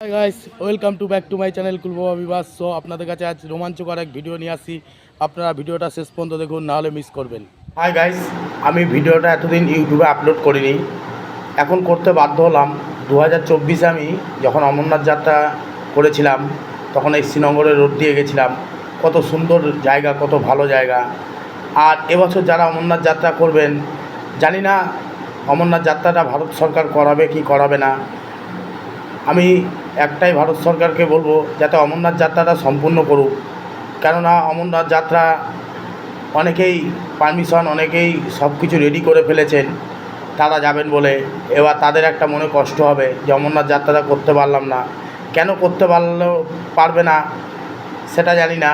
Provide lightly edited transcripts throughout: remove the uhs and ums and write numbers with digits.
High guys, welcome to back to my channel কুলবাবা বিবাস। So আপনাদের কাছে আজ রোমাঞ্চকর এক ভিডিও নিয়ে আসি। আপনারা ভিডিওটা শেষ পর্যন্ত দেখুন, নাহলে মিস করবেন। হাই গাইস, আমি ভিডিওটা এতদিন ইউটিউবে আপলোড করিনি, এখন করতে বাধ্য হলাম। 2024 আমি যখন অমরনাথ যাত্রা করেছিলাম, তখন এই শ্রীনগরের রোড দিয়ে গেছিলাম। কত সুন্দর জায়গা, কত ভালো জায়গা। আর এবছর যারা অমরনাথ যাত্রা করবেন, জানি না অমরনাথ যাত্রাটা ভারত সরকার করাবে কি করাবে না। আমি একটাই ভারত সরকারকে বলবো, যাতে অমরনাথ যাত্রাটা সম্পূর্ণ করুক। কেননা অমরনাথ যাত্রা অনেকেই পারমিশন, অনেকেই সব কিছু রেডি করে ফেলেছেন তারা যাবেন বলে। এবার তাদের একটা মনে কষ্ট হবে যে অমরনাথ যাত্রাটা করতে পারলাম না। কেন করতে পারবে না সেটা জানি না,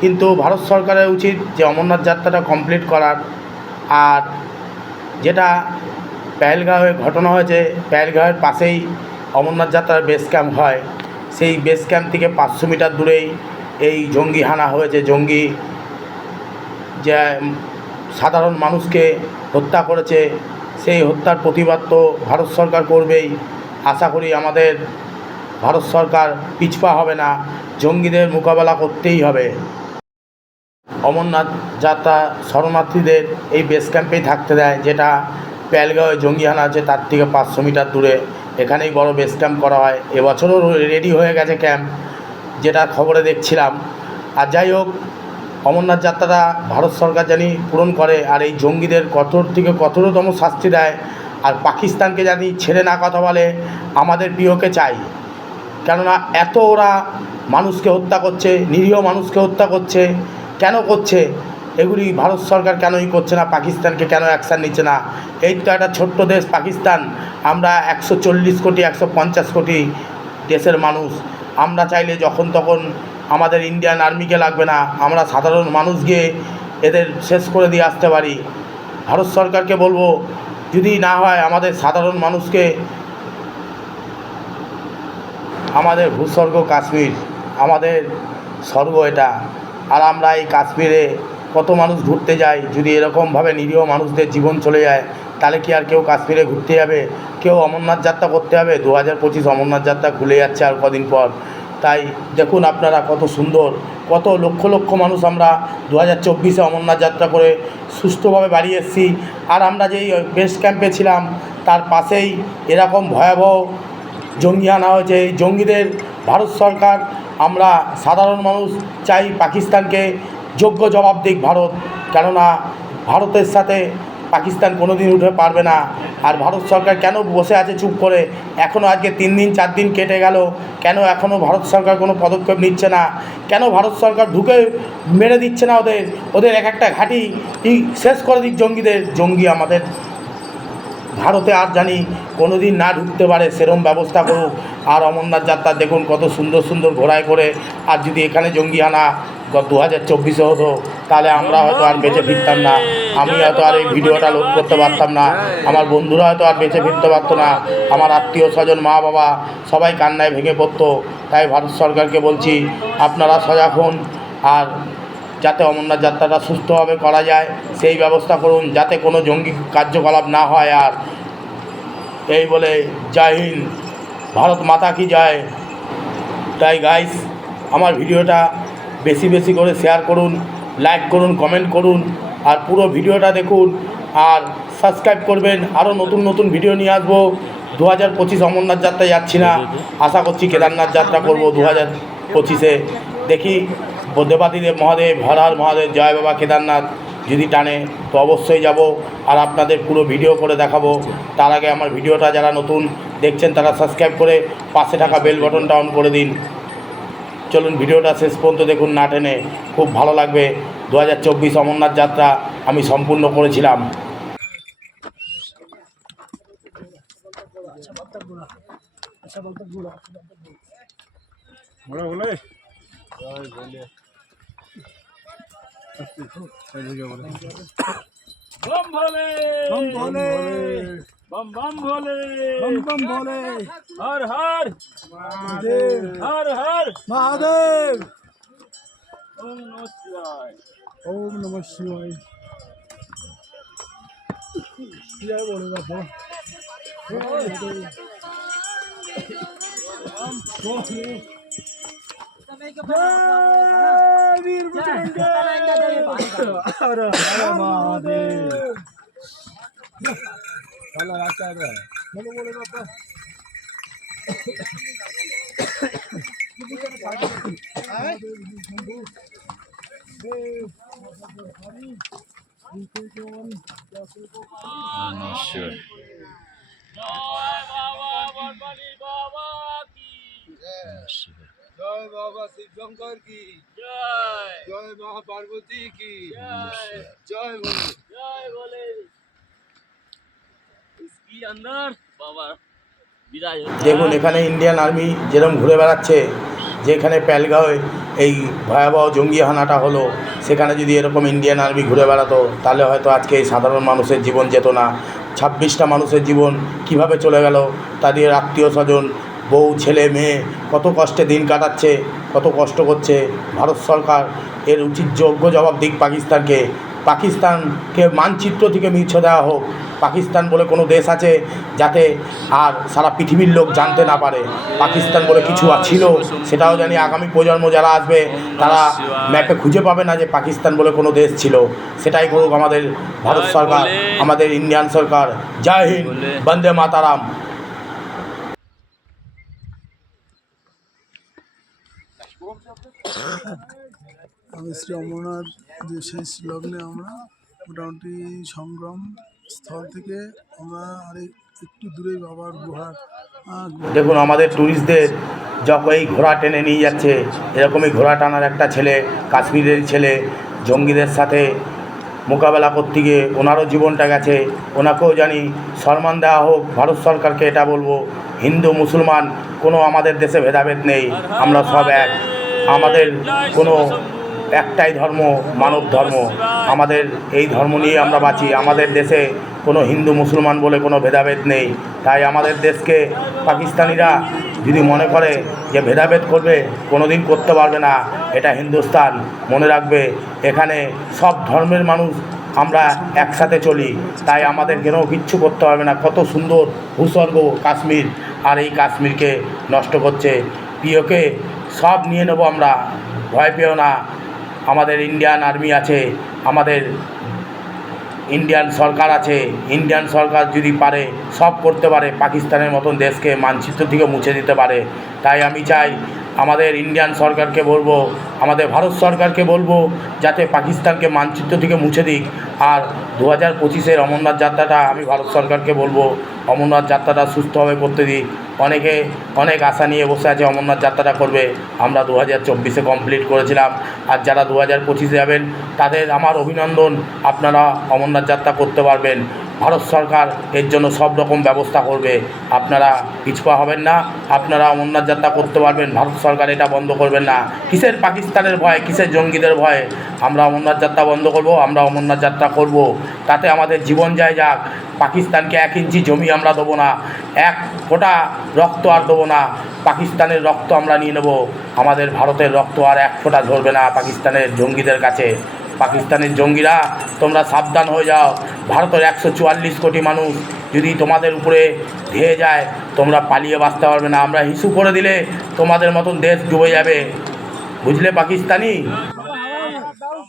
কিন্তু ভারত সরকারের উচিত যে অমরনাথ যাত্রাটা কমপ্লিট করার। আর যেটা পেহেলগাঁওয়ে ঘটনা হয়েছে, পেহেলগাঁওয়ের পাশেই অমরনাথ যাত্রার বেস ক্যাম্প হয়। সেই বেস ক্যাম্প থেকে 500 মিটার দূরেই এই জঙ্গি হানা হয়েছে। জঙ্গি যে সাধারণ মানুষকে হত্যা করেছে, সেই হত্যার প্রতিবাদ তো ভারত সরকার করবেই। আশা করি আমাদের ভারত সরকার পিছপা হবে না, জঙ্গিদের মোকাবেলা করতেই হবে। অমরনাথ যাত্রা শরণার্থীদের এই বেস ক্যাম্পেই থাকতে দেয়, যেটা পেহেলগাঁওয়ে জঙ্গিহানা আছে তার থেকে 500 মিটার দূরে। এখানেই বড় বেস ক্যাম্প করা হয়। এবছরও রেডি হয়ে গেছে ক্যাম্প, যেটা খবরে দেখছিলাম। আর যাই হোক, অমরনাথ যাত্রাটা ভারত সরকার জানি পূরণ করে, আর এই জঙ্গিদের কঠোর থেকে কঠোরতম শাস্তি দেয়। আর পাকিস্তানকে জানি ছেড়ে না কথা বলে, আমাদের প্রিয়কে চাই। কেননা এত ওরা মানুষকে হত্যা করছে, নিরীহ মানুষকে হত্যা করছে। কেন করছে এগুলি ভারত সরকার কেনই করছে না? পাকিস্তানকে কেন অ্যাকশান নিচ্ছে না? এই তো একটা ছোট্ট দেশ পাকিস্তান, আমরা 140 কোটি 150 কোটি দেশের মানুষ। আমরা চাইলে যখন তখন আমাদের ইন্ডিয়ান আর্মিকে লাগবে না, আমরা সাধারণ মানুষ গিয়ে এদের শেষ করে দিয়ে আসতে পারি। ভারত সরকারকে বলবো, যদি না হয় আমাদের সাধারণ মানুষকে, আমাদের ভূস্বর্গ কাশ্মীর, আমাদের স্বর্গ এটা। আর আমরা এই কাশ্মীরে কত মানুষ ঘুরতে যায়, যদি এরকমভাবে নিরীহ মানুষদের জীবন চলে যায়, তাহলে কি আর কেউ কাশ্মীরে ঘুরতে যাবে? কেউ অমরনাথ যাত্রা করতে হবে? 2025 অমরনাথ যাত্রা খুলে যাচ্ছে আর কদিন পর। তাই দেখুন আপনারা কত সুন্দর, কত লক্ষ লক্ষ মানুষ আমরা 2024 অমরনাথ যাত্রা করে সুস্থভাবে বাড়ি এসেছি। আর আমরা যেই বেস ক্যাম্পে ছিলাম তার পাশেই এরকম ভয়াবহ জঙ্গি আনা হয়েছে। এই জঙ্গিদের ভারত সরকার, আমরা সাধারণ মানুষ চাই পাকিস্তানকে যোগ্য জবাব দিক ভারত। কেননা ভারতের সাথে পাকিস্তান কোনো দিন উঠে পারবে না। আর ভারত সরকার কেন বসে আছে চুপ করে? এখনও আজকে 3 দিন 4 দিন কেটে গেল, কেন এখনও ভারত সরকার কোনো পদক্ষেপ নিচ্ছে না? কেন ভারত সরকার ঢুকে মেরে দিচ্ছে না ওদের এক একটা ঘাঁটি শেষ করে দিক জঙ্গিদের? জঙ্গি আমাদের ভারতে আর জানি কোনো দিন না ঢুকতে পারে, সেরম ব্যবস্থা করুক। আর অমরনাথ যাত্রা দেখুন কত সুন্দর সুন্দর ঘোড়ায় করে। আর যদি এখানে জঙ্গি হানা 2024 হতো, তাহলে আমরা হয়তো আর বেঁচে ফিরতাম না। আমি হয়তো আর এই ভিডিওটা লোড করতে পারতাম না, আমার বন্ধুরা হয়তো আর বেঁচে ফিরতে পারতো না, আমার আত্মীয় স্বজন, মা বাবা সবাই কান্নায় ভেঙে পড়তো। তাই ভারত সরকারকে বলছি, আপনারা সজাগ হন, আর যাতে অমরনাথ যাত্রাটা সুস্থভাবে করা যায় সেই ব্যবস্থা করুন, যাতে কোনো জঙ্গি কার্যকলাপ না হয়। আর এই বলে জয় হিন্দ, ভারত মাতা কি জয়। তাই গাইস, আমার ভিডিওটা বেশি বেশি করে শেয়ার করুন, লাইক করুন, কমেন্ট করুন, আর পুরো ভিডিওটা দেখুন। আর সাবস্ক্রাইব করবেন, আরও নতুন নতুন ভিডিও নিয়ে আসবো। 2025 অমরনাথ যাত্রায় যাচ্ছি না, আশা করছি কেদারনাথ যাত্রা করব 2025-এ। দেখি দেবাদিদেব মহাদেব, হর হর মহাদেব, জয় বাবা কেদারনাথ যদি টানে তো অবশ্যই যাব, আর আপনাদের পুরো ভিডিও করে দেখাবো। তার আগে আমার ভিডিওটা যারা নতুন দেখছেন তারা সাবস্ক্রাইব করে পাশে থাকা বেল বাটনটা অন করে দিন। চলুন ভিডিওটা শেষ পর্যন্ত দেখুন না টেনে, খুব ভালো লাগবে। 2024 অমরনাথ যাত্রা আমি সম্পূর্ণ করেছিলাম। बम भोले बम भोले बम बम भोले बम बम भोले हर हर महादेव हर हर महादेव ओम नमः शिवाय। ओम नमः शिवाय। जय बोले बाबा। जय वीर बजरंगी हर हर महादेव चलो रास्ता है बोलो बोलो बाबा जय बाबा शिव शंकर की जय माँ पार्वती की जय बोले इसकी अंदर बाबा विदाई होता है। দেখুন এখানে ইন্ডিয়ান আর্মি যেরকম ঘুরে বেড়াচ্ছে, যেখানে প্যালগাঁওয়ে এই ভয়াবহ জঙ্গি হানাটা হলো, সেখানে যদি এরকম ইন্ডিয়ান আর্মি ঘুরে বেড়াতো তাহলে হয়তো আজকে এই সাধারণ মানুষের জীবন যেত না। 26টা মানুষের জীবন কিভাবে চলে গেল, তাদের আত্মীয় স্বজন, বউ ছেলে মেয়ে কত কষ্টে দিন কাটাচ্ছে, কত কষ্ট করছে। ভারত সরকার এর উচিত যোগ্য জবাব দিক পাকিস্তানকে। পাকিস্তানকে মানচিত্র থেকে মুছে দেওয়া হোক। পাকিস্তান বলে কোনো দেশ আছে যাতে আর সারা পৃথিবীর লোক জানতে না পারে পাকিস্তান বলে কিছু ছিল, সেটাও জানি আগামী প্রজন্ম যারা আসবে তারা ম্যাপে খুঁজে পাবে না যে পাকিস্তান বলে কোনো দেশ ছিল। সেটাই করুক আমাদের ভারত সরকার, আমাদের ইন্ডিয়ান সরকার। জয় হিন্দ, বন্দে মাতারাম। আমি শ্রী অমরনাথ যে শেষ লগ্নে আমরা মোটামুটি সংগ্রাম স্থল থেকে আমরা একটু দূরে বাবার গুহার দেখুন আমাদের ট্যুরিস্টদের যখন এই ঘোড়া টেনে নিয়ে যাচ্ছে, এরকমই ঘোড়া টানার একটা ছেলে, কাশ্মীরের ছেলে, জঙ্গিদের সাথে মোকাবেলা করতে গিয়ে ওনারও জীবনটা গেছে। ওনাকেও জানি সম্মান দেওয়া হোক। ভারত সরকারকে এটা বলবো, হিন্দু মুসলমান কোনো আমাদের দেশে ভেদাভেদ নেই, আমরা সব এক। আমাদের কোনো একটাই ধর্ম, মানব ধর্ম। আমাদের এই ধর্ম নিয়ে আমরা বাঁচি। আমাদের দেশে কোনো হিন্দু মুসলমান বলে কোনো ভেদাভেদ নেই। তাই আমাদের দেশকে পাকিস্তানিরা যদি মনে করে যে ভেদাভেদ করবে, কোনো দিন করতে পারবে না। এটা হিন্দুস্তান, মনে রাখবে এখানে সব ধর্মের মানুষ আমরা একসাথে চলি। তাই আমাদের কেন কিচ্ছু করতে পারবে না। কত সুন্দর ভূস্বর্গ কাশ্মীর, আর এই কাশ্মীরকে নষ্ট করছে। প্রিয়কে সব নিয়ে নেবো আমরা, ভয় পেও না। আমাদের ইন্ডিয়ান আর্মি আছে, আমাদের ইন্ডিয়ান সরকার আছে। ইন্ডিয়ান সরকার যদি পারে সব করতে পারে, পাকিস্তানের মতন দেশকে মানচিত্র থেকে মুছে দিতে পারে। তাই আমি চাই আমাদের ইন্ডিয়ান সরকারকে বলবো, আমাদের ভারত সরকারকে বলবো যাতে পাকিস্তানকে মানচিত্র থেকে মুছে দিক। আর 2025-এর অমরনাথ যাত্রাটা আমি ভারত সরকারকে বলবো অমরনাথ যাত্রাটা সুস্থভাবে করতে দিক। অনেকে অনেক আশা নিয়ে বসে আছে অমরনাথ যাত্রাটা করবে, আমরা 2024-এ কমপ্লিট করেছিলাম। আর যারা 2025-এ যাবেন তাদের আমার অভিনন্দন, আপনারা অমরনাথ যাত্রা করতে পারবেন। ভারত সরকার এর জন্য সব রকম ব্যবস্থা করবে, আপনারা পিছপা হবেন না, আপনারা অমরনাথ যাত্রা করতে পারবেন। ভারত সরকার এটা বন্ধ করবেন না। কিসের পাকিস্তানের ভয়, কিসের জঙ্গিদের ভয়? আমরা অমরনাথ যাত্রা বন্ধ করব, আমরা অমরনাথ যাত্রা করব। তাতে আমাদের জীবন যায় যাক। পাকিস্তানকে 1 ইঞ্চি জমি আমরা দেবো না, 1 ফোঁটা রক্ত আর দেবো না। পাকিস্তানের রক্ত আমরা নিয়ে নেব, আমাদের ভারতের রক্ত আর 1 ফোঁটা ঝরবে না পাকিস্তানের জঙ্গিদের কাছে। পাকিস্তানের জঙ্গিরা তোমরা সাবধান হয়ে যাও। ভারতের 144 কোটি মানুষ যদি তোমাদের উপরে ধেয়ে যায়, তোমরা পালিয়ে বাঁচতে পারবে না। আমরা হিসু করে দিলে তোমাদের মতন দেশ ডুবে যাবে, বুঝলে পাকিস্তানি?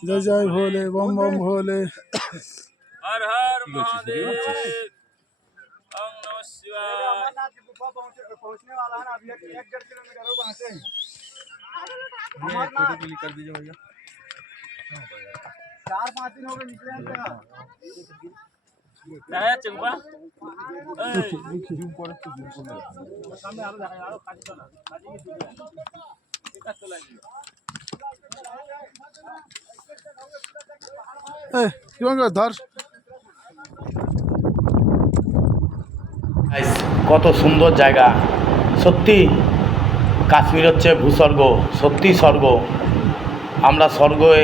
জয় জয় ভোলে, বম বম ভোলে। हर हर महादेव ओम नमः शिवाय। पहुंचने वाला है ना, अभी 1-1.5 किलोमीटर है वहां से। फोटो क्लिक कर दीजिए भैया। 4-5 दिन हो गए निकले हैं क्या? क्या है चंपा? ধর কত সুন্দর জায়গা, সত্যি কাশ্মীর হচ্ছে ভূস্বর্গ, সত্যি স্বর্গ। আমরা স্বর্গে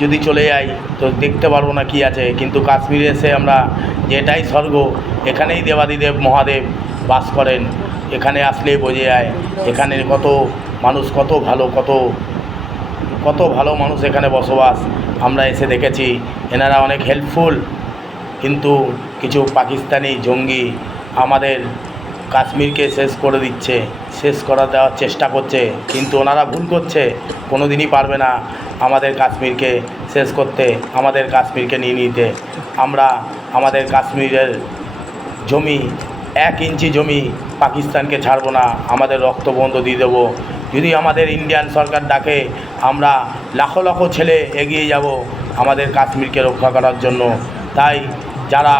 যদি চলে যাই তো দেখতে পারবো না কি আছে, কিন্তু কাশ্মীরে এসে আমরা যে এটাই স্বর্গ, এখানেই দেবাদিদেব মহাদেব বাস করেন। এখানে আসলেই বোঝা যায় এখানে কত মানুষ, কত ভালো, কত ভালো মানুষ এখানে বসবাস। আমরা এসে দেখেছি এনারা অনেক হেল্পফুল, কিন্তু কিছু পাকিস্তানি জঙ্গি আমাদের কাশ্মীরকে শেষ করে দিচ্ছে, শেষ করা দেওয়ার চেষ্টা করছে, কিন্তু ওনারা ভুল করছে। কোনো দিনই পারবে না আমাদের কাশ্মীরকে শেষ করতে, আমাদের কাশ্মীরকে নিয়ে নিতে। আমরা আমাদের কাশ্মীরের জমি 1 ইঞ্চি জমি পাকিস্তানকে ছাড়বো না, আমাদের রক্তবন্ধ দিয়ে দেবো। যদি আমাদের ইন্ডিয়ান সরকার ডাকে, আমরা লাখো লাখো ছেলে এগিয়ে যাব আমাদের কাশ্মীরকে রক্ষা করার জন্য। তাই যারা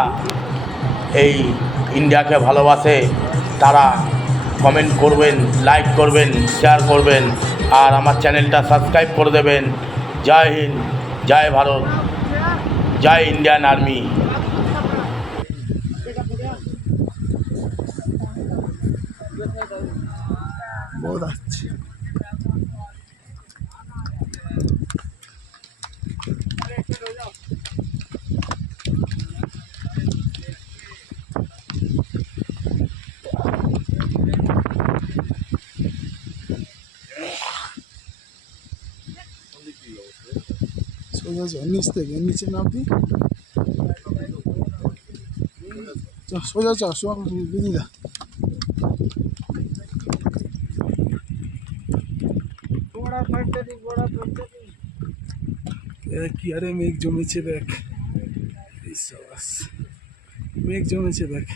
এই ইন্ডিয়াকে ভালোবাসে তারা কমেন্ট করবেন, লাইক করবেন, শেয়ার করবেন, আর আমার চ্যানেলটা সাবস্ক্রাইব করে দেবেন। জয় হিন্দ, জয় ভারত, জয় ইন্ডিয়ান আর্মি। बहुत अच्छे। সোজা যাও, নিচ থেকে নিচে নামবি, সোজা যাও, বিদিদা। কি আরে মেঘ জমেছে দেখ, মেঘ জমেছে দেখ।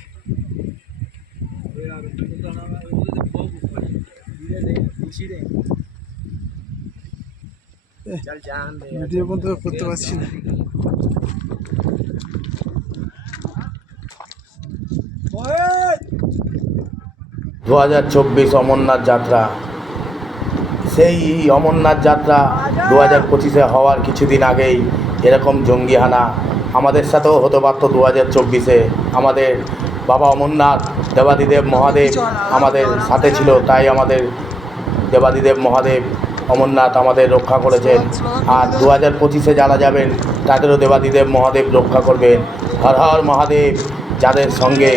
ভিডিও বন্ধ করতে পারছি না। 2024 অমরনাথ যাত্রা, সেই অমরনাথ যাত্রা 2025-এ হওয়ার কিছুদিন আগেই এরকম জঙ্গি হানা আমাদের সাথেও হতে পারত। 2024-এ আমাদের বাবা অমরনাথ দেবাদিদেব মহাদেব আমাদের সাথে ছিল, তাই আমাদের দেবাদিদেব মহাদেব অমরনাথ আমাদের রক্ষা করেছেন। আর 2025-এ যারা যাবেন তাদেরও দেবাদিদেব মহাদেব রক্ষা করবেন। হর হর মহাদেব। যাদের সঙ্গে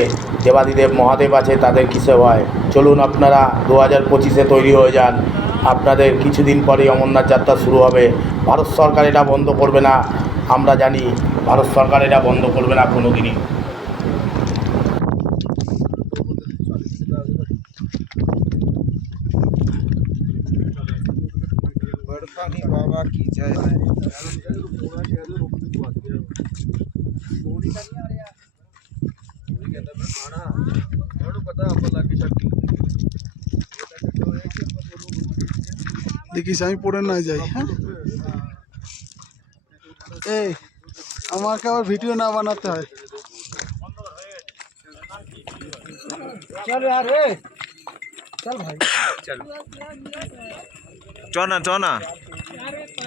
দেবাদিদেব মহাদেব আছে তাদের কিসে হয়। চলুন আপনারা 2025-এ তৈরি হয়ে যান। আপনাদের কিছুদিন পরেই অমরনাথ যাত্রা শুরু হবে। ভারত সরকার এটা বন্ধ করবে না, আমরা জানি ভারত সরকার এটা বন্ধ করবে না কোনো দিনই। बाबा की जय। দেখিস আমি পড়ে না যাই। হ্যাঁ, এই আমাকে আবার ভিডিও না বানাতে হয়। চল यार, चल भाई, चल चौना चौना।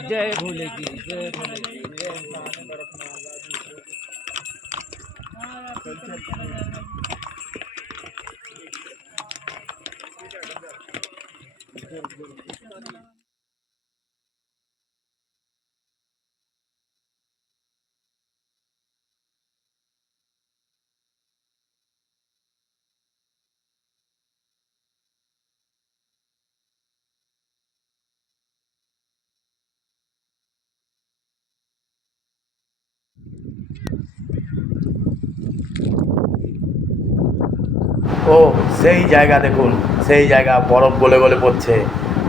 जय भोले की जय भोले की। ও সেই জায়গা দেখুন, সেই জায়গা বরফ গলে গলে পড়ছে।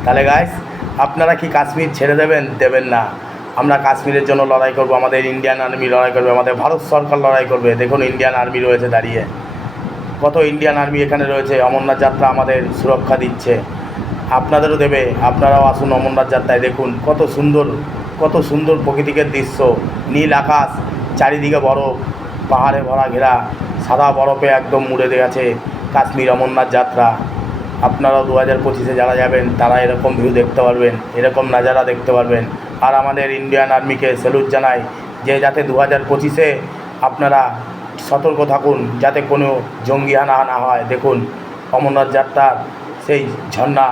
তাহলে গাইস, আপনারা কি কাশ্মীর ছেড়ে দেবেন? দেবেন না। আমরা কাশ্মীরের জন্য লড়াই করব, আমাদের ইন্ডিয়ান আর্মি লড়াই করবে, আমাদের ভারত সরকার লড়াই করবে। দেখুন ইন্ডিয়ান আর্মি রয়েছে দাঁড়িয়ে, কত ইন্ডিয়ান আর্মি এখানে রয়েছে। অমরনাথ যাত্রা আমাদের সুরক্ষা দিচ্ছে, আপনাদেরও দেবে। আপনারাও আসুন অমরনাথ যাত্রায়। দেখুন কত সুন্দর, কত সুন্দর প্রকৃতিকের দৃশ্য। নীল আকাশ, চারিদিকে বরফ, পাহাড়ে ভরা ঘেরা, সাদা বরফে একদম মুড়ে গেছে কাশ্মীর অমরনাথ যাত্রা। আপনারাও 2025-এ যারা যাবেন তারা এরকম ভিউ দেখতে পারবেন, এরকম নাজারা দেখতে পারবেন। আর আমাদের ইন্ডিয়ান আর্মিকে স্যালুট জানাই যে যাতে 2025-এ আপনারা সতর্ক থাকুন, যাতে কোনো জঙ্গি হানা না হয়। দেখুন অমরনাথ যাত্রার সেই ঝর্ণা